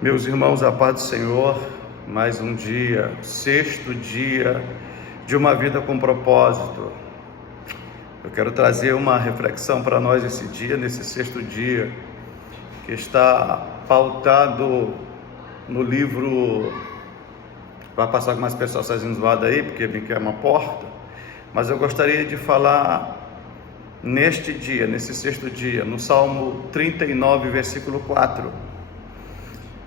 Meus irmãos, a paz do Senhor, mais um dia, sexto dia de uma vida com propósito. Eu quero trazer uma reflexão para nós esse dia, nesse sexto dia, que está pautado no livro. Vai passar com mais pessoas fazendo zoada aí, porque vem que é uma porta, mas eu gostaria de falar neste dia, nesse sexto dia, no Salmo 39, versículo 4.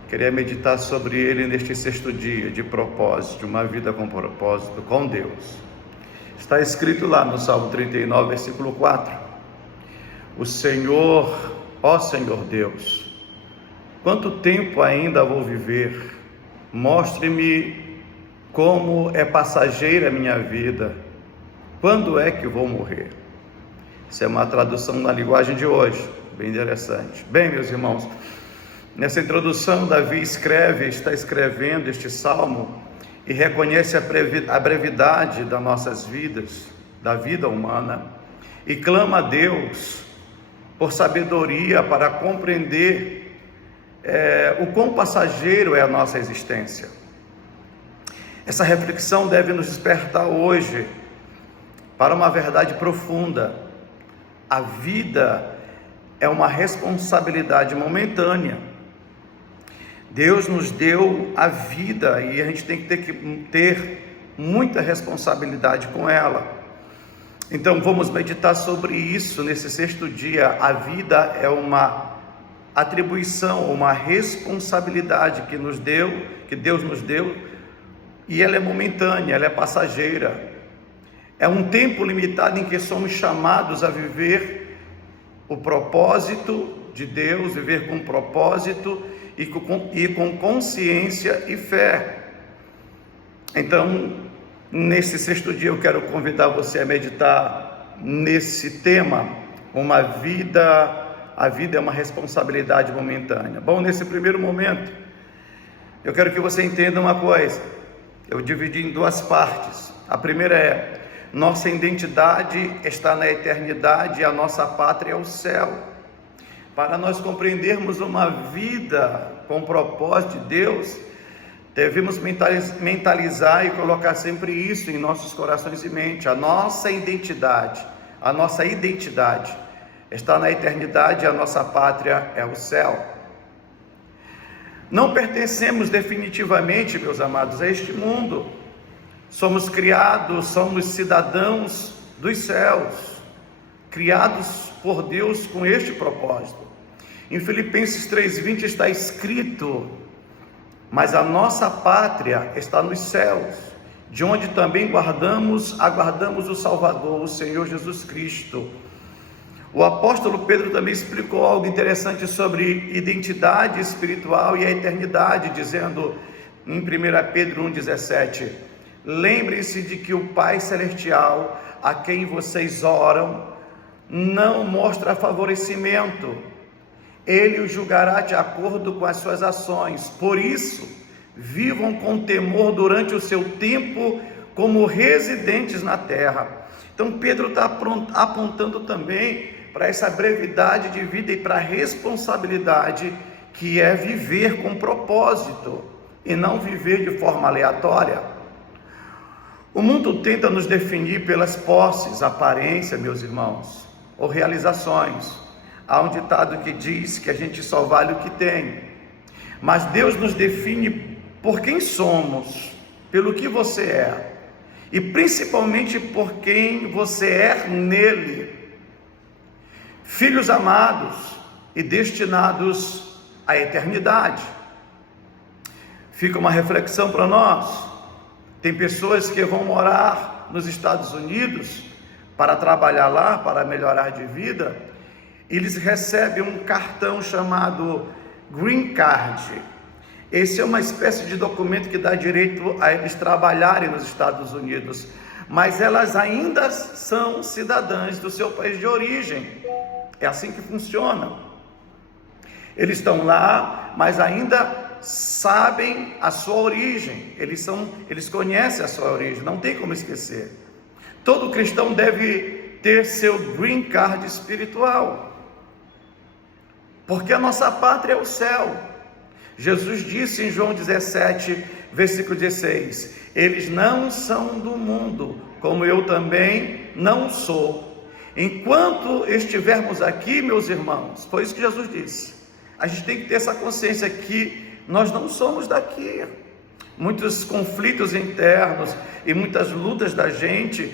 Queria meditar sobre ele neste sexto dia de propósito, de uma vida com propósito com Deus. Está escrito lá no Salmo 39, versículo 4: O Senhor, ó Senhor Deus, quanto tempo ainda vou viver? Mostre-me como é passageira a minha vida. Quando é que vou morrer? Essa é uma tradução na linguagem de hoje, bem interessante. Bem, meus irmãos, nessa introdução, Davi está escrevendo este salmo e reconhece a brevidade das nossas vidas, da vida humana, e clama a Deus por sabedoria para compreender o quão passageiro é a nossa existência. Essa reflexão deve nos despertar hoje para uma verdade profunda. A vida é uma responsabilidade momentânea. Deus nos deu a vida e a gente tem que ter muita responsabilidade com ela. Então vamos meditar sobre isso nesse sexto dia. A vida é uma atribuição, uma responsabilidade que Deus nos deu, e ela é momentânea, ela é passageira. É um tempo limitado em que somos chamados a viver o propósito de Deus, viver com propósito e com consciência e fé. Então, nesse sexto dia eu quero convidar você a meditar nesse tema, a vida é uma responsabilidade momentânea. Bom, nesse primeiro momento, eu quero que você entenda uma coisa. Eu dividi em duas partes. A primeira é: nossa identidade está na eternidade e a nossa pátria é o céu. Para nós compreendermos uma vida com propósito de Deus, devemos mentalizar e colocar sempre isso em nossos corações e mente. A nossa identidade está na eternidade e a nossa pátria é o céu. Não pertencemos definitivamente, meus amados, a este mundo. Somos cidadãos dos céus, criados por Deus com este propósito. Em Filipenses 3:20 está escrito: mas a nossa pátria está nos céus, de onde também aguardamos o Salvador, o Senhor Jesus Cristo. O apóstolo Pedro também explicou algo interessante sobre identidade espiritual e a eternidade, dizendo em 1 Pedro 1,17: lembrem-se de que o Pai Celestial, a quem vocês oram, não mostra favorecimento. Ele os julgará de acordo com as suas ações. Por isso, vivam com temor durante o seu tempo como residentes na terra. Então Pedro está apontando também para essa brevidade de vida e para a responsabilidade que é viver com propósito e não viver de forma aleatória. O mundo tenta nos definir pelas posses, aparência, meus irmãos, ou realizações. Há um ditado que diz que a gente só vale o que tem, mas Deus nos define por quem somos, pelo que você é, e principalmente por quem você é nele. Filhos amados e destinados à eternidade. Fica uma reflexão para nós. Tem pessoas que vão morar nos Estados Unidos para trabalhar lá, para melhorar de vida. Eles recebem um cartão chamado Green Card. Esse é uma espécie de documento que dá direito a eles trabalharem nos Estados Unidos, mas elas ainda são cidadãs do seu país de origem. É assim que funciona. Eles estão lá, mas ainda sabem a sua origem. Eles conhecem a sua origem, não tem como esquecer. Todo cristão deve ter seu green card espiritual, porque a nossa pátria é o céu. Jesus disse em João 17, versículo 16: eles não são do mundo, como eu também não sou. Enquanto estivermos aqui, meus irmãos, foi isso que Jesus disse, a gente tem que ter essa consciência que nós não somos daqui. Muitos conflitos internos e muitas lutas da gente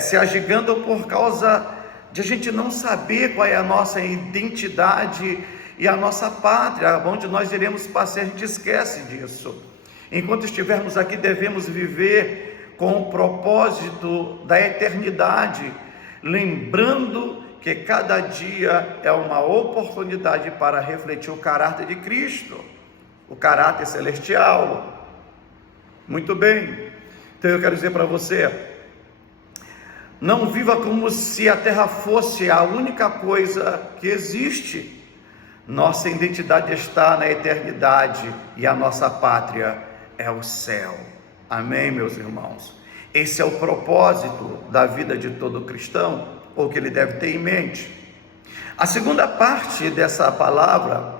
se agigandam por causa de a gente não saber qual é a nossa identidade e a nossa pátria, onde nós iremos passar. A gente esquece disso. Enquanto estivermos aqui, devemos viver com o propósito da eternidade, lembrando que cada dia é uma oportunidade para refletir o caráter de Cristo, o caráter celestial. Muito bem, então eu quero dizer para você, não viva como se a terra fosse a única coisa que existe. Nossa identidade está na eternidade e a nossa pátria é o céu. Amém, meus irmãos? Esse é o propósito da vida de todo cristão, ou que ele deve ter em mente. A segunda parte dessa palavra,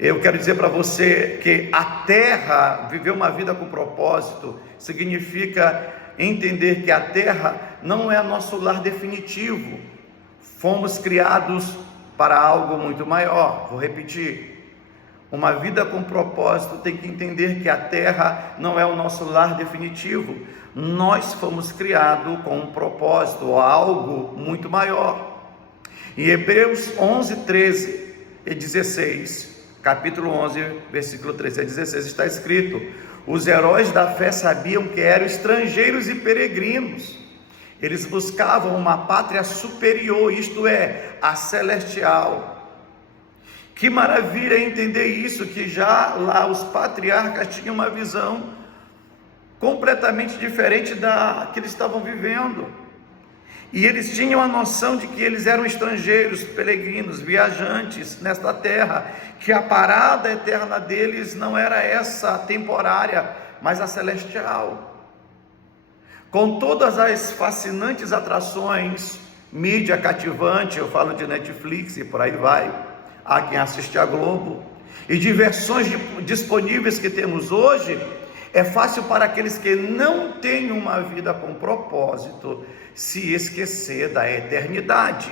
eu quero dizer para você que a terra, viver uma vida com propósito, significa entender que a terra não é nosso lar definitivo. Fomos criados para algo muito maior. Vou repetir: uma vida com propósito tem que entender que a terra não é o nosso lar definitivo. Nós fomos criados com um propósito, algo muito maior. Em Hebreus 11, 13 e 16, capítulo 11, versículo 13 a 16, está escrito: os heróis da fé sabiam que eram estrangeiros e peregrinos. Eles buscavam uma pátria superior, isto é, a celestial. Que maravilha entender isso, que já lá os patriarcas tinham uma visão completamente diferente da que eles estavam vivendo. E eles tinham a noção de que eles eram estrangeiros, peregrinos, viajantes nesta terra, que a parada eterna deles não era essa temporária, mas a celestial. Com todas as fascinantes atrações, mídia cativante, eu falo de Netflix e por aí vai, há quem assiste a Globo, e diversões disponíveis que temos hoje, é fácil para aqueles que não têm uma vida com propósito se esquecer da eternidade.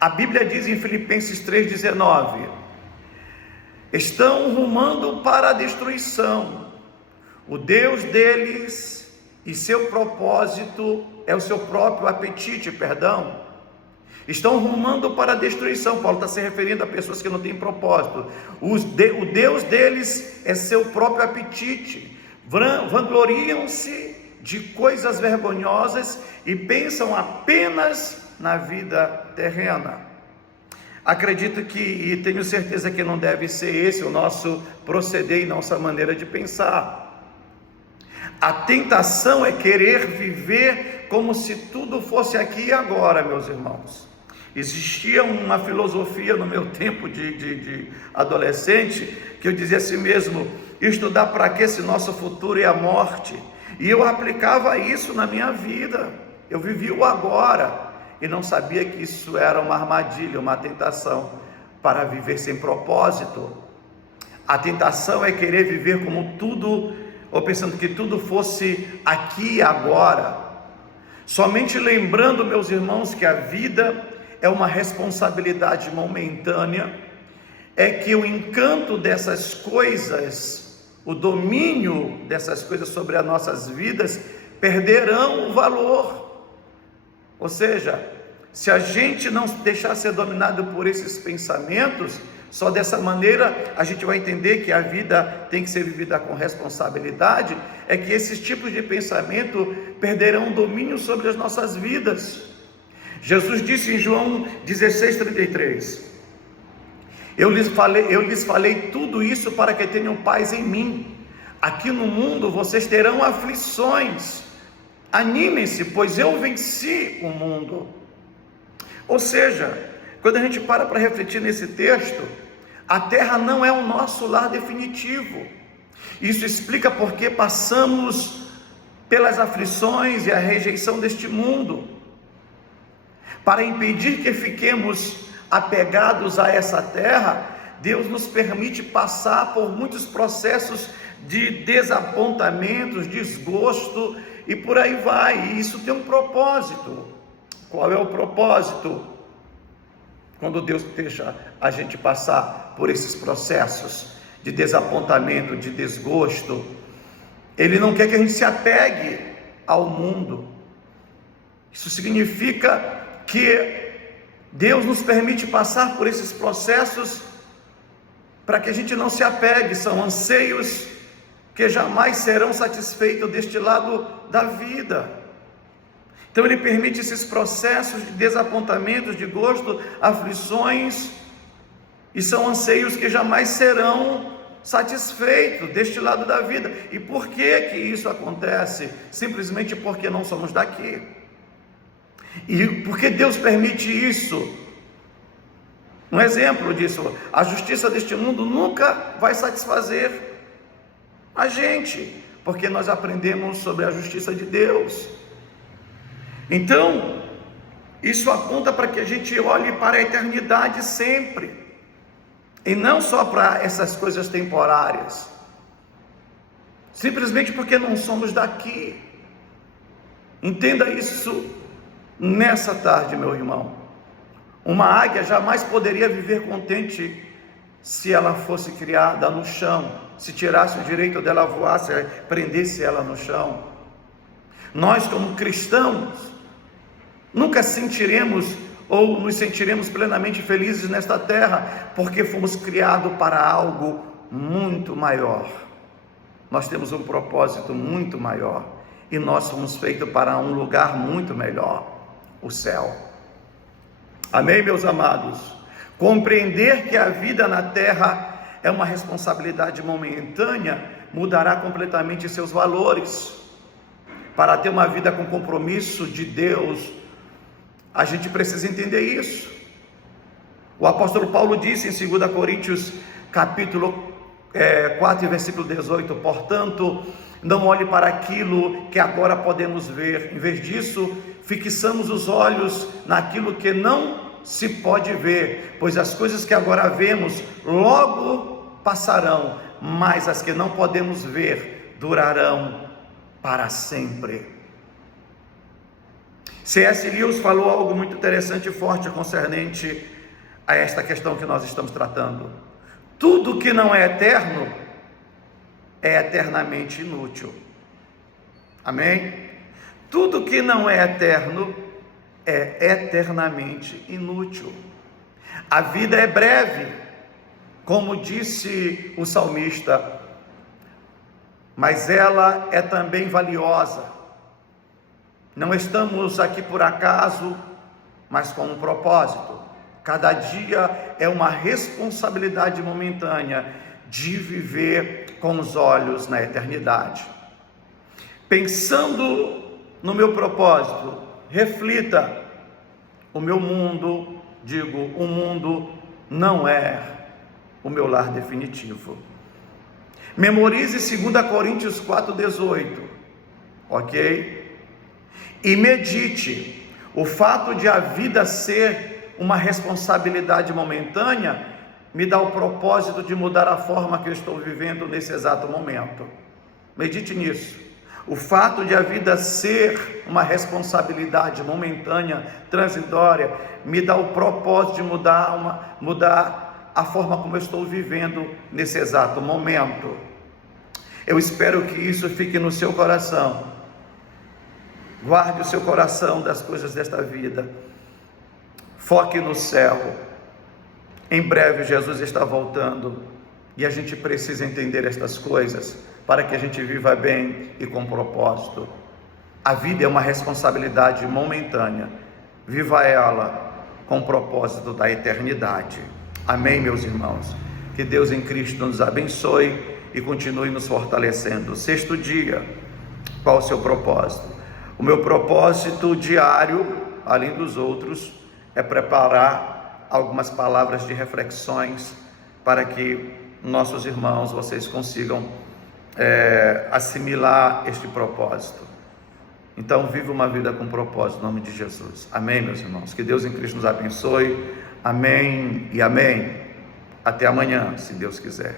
A Bíblia diz em Filipenses 3,19: estão rumando para a destruição. O Deus deles e seu propósito é o seu próprio apetite, estão rumando para a destruição. Paulo está se referindo a pessoas que não têm propósito. O Deus deles é seu próprio apetite, vangloriam-se de coisas vergonhosas e pensam apenas na vida terrena. Acredito que, e tenho certeza que não deve ser esse o nosso proceder e nossa maneira de pensar. A tentação é querer viver como se tudo fosse aqui e agora, meus irmãos. Existia uma filosofia no meu tempo de adolescente, que eu dizia assim mesmo: estudar para quê se nosso futuro é a morte? E eu aplicava isso na minha vida. Eu vivia o agora e não sabia que isso era uma armadilha, uma tentação para viver sem propósito. A tentação é querer viver como tudo, ou pensando que tudo fosse aqui e agora. Somente lembrando, meus irmãos, que a vida é uma responsabilidade momentânea, é que o encanto dessas coisas, o domínio dessas coisas sobre as nossas vidas, perderão o valor. Ou seja, se a gente não deixar ser dominado por esses pensamentos, só dessa maneira a gente vai entender que a vida tem que ser vivida com responsabilidade, é que esses tipos de pensamento perderão o domínio sobre as nossas vidas. Jesus disse em João 16:33, eu lhes falei tudo isso para que tenham paz em mim. Aqui no mundo vocês terão aflições, animem-se, pois eu venci o mundo. Ou seja, quando a gente para refletir nesse texto, a terra não é o nosso lar definitivo. Isso explica porque passamos pelas aflições e a rejeição deste mundo. Para impedir que fiquemos apegados a essa terra, Deus nos permite passar por muitos processos de desapontamentos, desgosto e por aí vai. E isso tem um propósito. Qual é o propósito? Quando Deus deixa a gente passar por esses processos de desapontamento, de desgosto, Ele não quer que a gente se apegue ao mundo. Isso significa que Deus nos permite passar por esses processos para que a gente não se apegue. São anseios que jamais serão satisfeitos deste lado da vida. Então Ele permite esses processos de desapontamentos, de gosto, aflições, e são anseios que jamais serão satisfeitos deste lado da vida. E por que que isso acontece? Simplesmente porque não somos daqui. E por que Deus permite isso? Um exemplo disso: a justiça deste mundo nunca vai satisfazer a gente, porque nós aprendemos sobre a justiça de Deus. Então, isso aponta para que a gente olhe para a eternidade sempre, e não só para essas coisas temporárias, simplesmente porque não somos daqui. Entenda isso nessa tarde, meu irmão. Uma águia jamais poderia viver contente se ela fosse criada no chão, se tirasse o direito dela voar, se prendesse ela no chão. Nós, como cristãos, nunca sentiremos ou nos sentiremos plenamente felizes nesta terra, porque fomos criados para algo muito maior. Nós temos um propósito muito maior, e nós fomos feitos para um lugar muito melhor, o céu. Amém, meus amados? Compreender que a vida na terra é uma responsabilidade momentânea mudará completamente seus valores. Para ter uma vida com compromisso de Deus, a gente precisa entender isso. O apóstolo Paulo disse em 2 Coríntios capítulo 4, versículo 18: portanto, não olhe para aquilo que agora podemos ver, em vez disso, fixamos os olhos naquilo que não se pode ver, pois as coisas que agora vemos logo passarão, mas as que não podemos ver durarão para sempre. C.S. Lewis falou algo muito interessante e forte concernente a esta questão que nós estamos tratando: tudo que não é eterno é eternamente inútil. Amém? Tudo que não é eterno é eternamente inútil. A vida é breve, como disse o salmista, mas ela é também valiosa. Não estamos aqui por acaso, mas com um propósito. Cada dia é uma responsabilidade momentânea de viver com os olhos na eternidade. Pensando no meu propósito, reflita: o meu mundo, o mundo não é o meu lar definitivo. Memorize 2 Coríntios 4,18, ok? E medite: o fato de a vida ser uma responsabilidade momentânea me dá o propósito de mudar a forma que eu estou vivendo nesse exato momento. Medite nisso. O fato de a vida ser uma responsabilidade momentânea, transitória, me dá o propósito de mudar a forma como eu estou vivendo nesse exato momento. Eu espero que isso fique no seu coração. Guarde o seu coração das coisas desta vida. Foque no céu. Em breve Jesus está voltando, e a gente precisa entender estas coisas para que a gente viva bem e com propósito. A vida é uma responsabilidade momentânea. Viva ela com o propósito da eternidade. Amém, meus irmãos? Que Deus em Cristo nos abençoe e continue nos fortalecendo. 6º dia, qual o seu propósito? O meu propósito diário, além dos outros, é preparar algumas palavras de reflexões para que nossos irmãos, vocês consigam assimilar este propósito. Então, viva uma vida com propósito, em nome de Jesus. Amém, meus irmãos? Que Deus em Cristo nos abençoe. Amém e amém. Até amanhã, se Deus quiser.